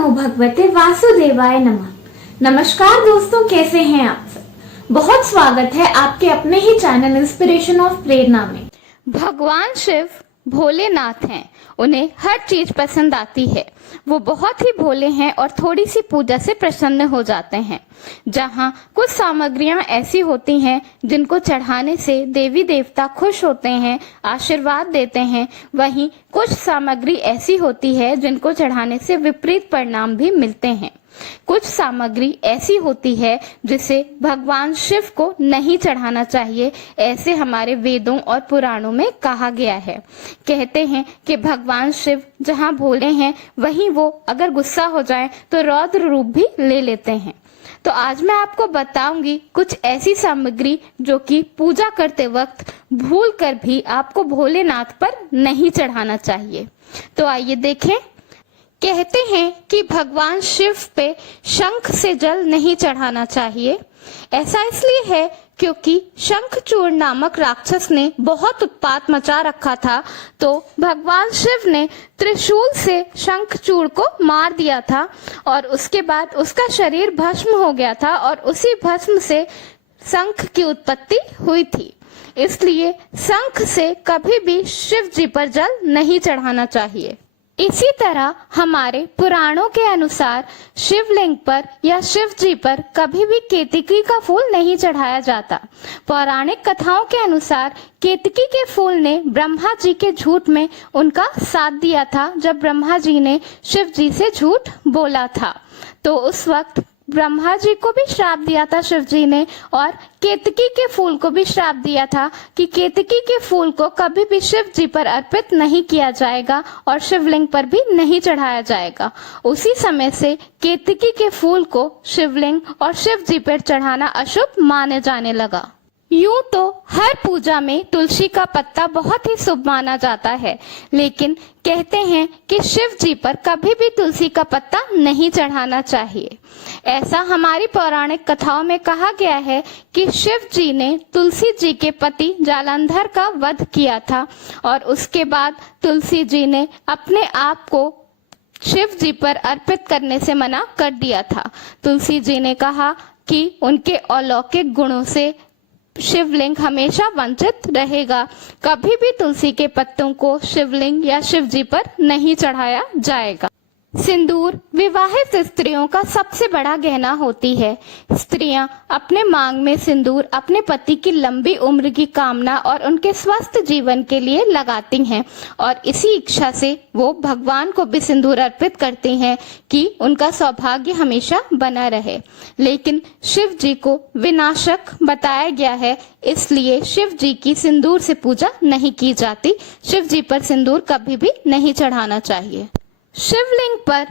नमो भगवते वासुदेवाय नमः। नमस्कार दोस्तों, कैसे हैं आप सब। बहुत स्वागत है आपके अपने ही चैनल इंस्पिरेशन ऑफ प्रेरणा में। भगवान शिव भोलेनाथ हैं, उन्हें हर चीज पसंद आती है। वो बहुत ही भोले हैं और थोड़ी सी पूजा से प्रसन्न हो जाते हैं। जहाँ कुछ सामग्रियां ऐसी होती हैं जिनको चढ़ाने से देवी देवता खुश होते हैं, आशीर्वाद देते हैं, वहीं कुछ सामग्री ऐसी होती है जिनको चढ़ाने से विपरीत परिणाम भी मिलते हैं। कुछ सामग्री ऐसी होती है जिसे भगवान शिव को नहीं चढ़ाना चाहिए, ऐसे हमारे वेदों और पुराणों में कहा गया है। कहते हैं कि भगवान शिव जहाँ भोले हैं वहीं वो अगर गुस्सा हो जाए तो रौद्र रूप भी ले लेते हैं। तो आज मैं आपको बताऊंगी कुछ ऐसी सामग्री जो कि पूजा करते वक्त भूल कर भी आपको भोलेनाथ पर नहीं चढ़ाना चाहिए। तो आइए देखें। कहते हैं कि भगवान शिव पे शंख से जल नहीं चढ़ाना चाहिए। ऐसा इसलिए है क्योंकि शंखचूड़ नामक राक्षस ने बहुत उत्पात मचा रखा था, तो भगवान शिव ने त्रिशूल से शंखचूड़ को मार दिया था और उसके बाद उसका शरीर भस्म हो गया था और उसी भस्म से शंख की उत्पत्ति हुई थी। इसलिए शंख से कभी भी शिव जी पर जल नहीं चढ़ाना चाहिए। इसी तरह हमारे पुराणों के अनुसार शिवलिंग पर या शिव जी पर कभी भी केतकी का फूल नहीं चढ़ाया जाता। पौराणिक कथाओं के अनुसार केतकी के फूल ने ब्रह्मा जी के झूठ में उनका साथ दिया था। जब ब्रह्मा जी ने शिव जी से झूठ बोला था तो उस वक्त ब्रह्मा जी को भी श्राप दिया था शिव जी ने, और केतकी के फूल को भी श्राप दिया था कि केतकी के फूल को कभी भी शिव जी पर अर्पित नहीं किया जाएगा और शिवलिंग पर भी नहीं चढ़ाया जाएगा। उसी समय से केतकी के फूल को शिवलिंग और शिव जी पर चढ़ाना अशुभ माने जाने लगा। यूं तो हर पूजा में तुलसी का पत्ता बहुत ही शुभ माना जाता है, लेकिन कहते हैं कि शिव जी पर कभी भी तुलसी का पत्ता नहीं चढ़ाना चाहिए। ऐसा हमारी पौराणिक कथाओं में कहा गया है कि शिव जी ने तुलसी जी के पति जालंधर का वध किया था और उसके बाद तुलसी जी ने अपने आप को शिव जी पर अर्पित करने से मना कर दिया था। तुलसी जी ने कहा कि उनके अलौकिक गुणों से शिवलिंग हमेशा वंचित रहेगा। कभी भी तुलसी के पत्तों को शिवलिंग या शिव जी पर नहीं चढ़ाया जाएगा। सिंदूर विवाहित स्त्रियों का सबसे बड़ा गहना होती है। स्त्रियां अपने मांग में सिंदूर अपने पति की लंबी उम्र की कामना और उनके स्वस्थ जीवन के लिए लगाती हैं और इसी इच्छा से वो भगवान को भी सिंदूर अर्पित करती हैं कि उनका सौभाग्य हमेशा बना रहे। लेकिन शिव जी को विनाशक बताया गया है, इसलिए शिव जी की सिंदूर से पूजा नहीं की जाती। शिव जी पर सिंदूर कभी भी नहीं चढ़ाना चाहिए। शिवलिंग पर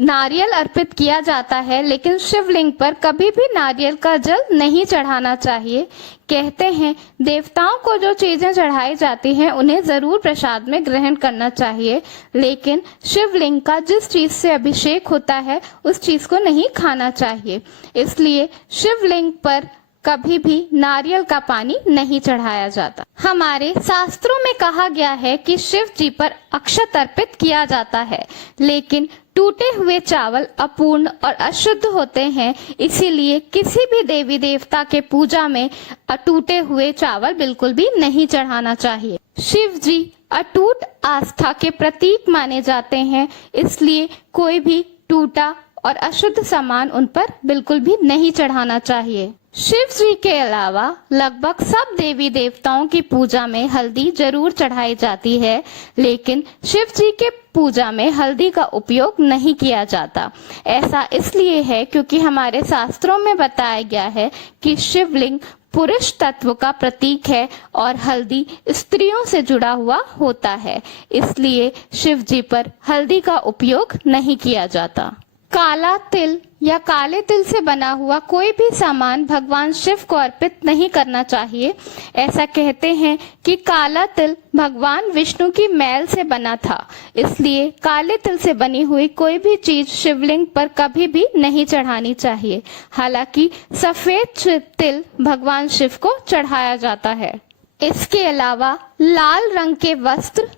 नारियल अर्पित किया जाता है, लेकिन शिवलिंग पर कभी भी नारियल का जल नहीं चढ़ाना चाहिए। कहते हैं देवताओं को जो चीजें चढ़ाई जाती हैं उन्हें जरूर प्रसाद में ग्रहण करना चाहिए, लेकिन शिवलिंग का जिस चीज से अभिषेक होता है उस चीज को नहीं खाना चाहिए। इसलिए शिवलिंग पर कभी भी नारियल का पानी नहीं चढ़ाया जाता। हमारे शास्त्रों में कहा गया है कि शिव जी पर अक्षत अर्पित किया जाता है, लेकिन टूटे हुए चावल अपूर्ण और अशुद्ध होते हैं, इसीलिए किसी भी देवी देवता के पूजा में टूटे हुए चावल बिल्कुल भी नहीं चढ़ाना चाहिए। शिव जी अटूट आस्था के प्रतीक माने जाते हैं, इसलिए कोई भी टूटा और अशुद्ध सामान उन पर बिल्कुल भी नहीं चढ़ाना चाहिए। शिव जी के अलावा लगभग सब देवी देवताओं की पूजा में हल्दी जरूर चढ़ाई जाती है, लेकिन शिव जी के पूजा में हल्दी का उपयोग नहीं किया जाता। ऐसा इसलिए है क्योंकि हमारे शास्त्रों में बताया गया है कि शिवलिंग पुरुष तत्व का प्रतीक है और हल्दी स्त्रियों से जुड़ा हुआ होता है, इसलिए शिव जी पर हल्दी का उपयोग नहीं किया जाता। काला तिल या काले तिल से बना हुआ कोई भी सामान भगवान शिव को अर्पित नहीं करना चाहिए। ऐसा कहते हैं कि काला तिल भगवान विष्णु की मैल से बना था, इसलिए काले तिल से बनी हुई कोई भी चीज शिवलिंग पर कभी भी नहीं चढ़ानी चाहिए। हालांकि सफेद तिल भगवान शिव को चढ़ाया जाता है। इसके अलावा लाल रंग के वस्त्र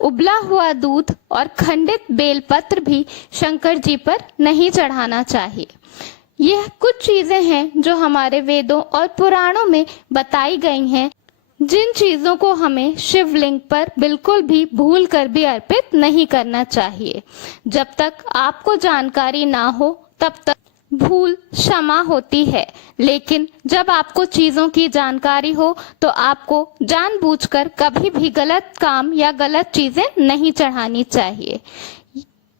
उबला हुआ दूध और खंडित बेलपत्र भी शंकर जी पर नहीं चढ़ाना चाहिए। यह कुछ चीजें हैं जो हमारे वेदों और पुराणों में बताई गई हैं, जिन चीजों को हमें शिवलिंग पर बिल्कुल भी भूल कर भी अर्पित नहीं करना चाहिए। जब तक आपको जानकारी ना हो तब तक भूल क्षमा होती है, लेकिन जब आपको चीजों की जानकारी हो तो आपको जानबूझकर कभी भी गलत काम या गलत चीजें नहीं चढ़ानी चाहिए।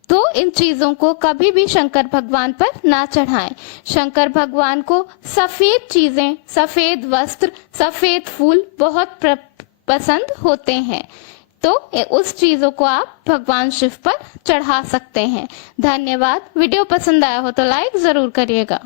तो इन चीजों को कभी भी शंकर भगवान पर ना चढ़ाएं। शंकर भगवान को सफेद चीजें, सफेद वस्त्र, सफेद फूल बहुत पसंद होते हैं, तो उस चीजों को आप भगवान शिव पर चढ़ा सकते हैं। धन्यवाद। वीडियो पसंद आया हो तो लाइक जरूर करिएगा।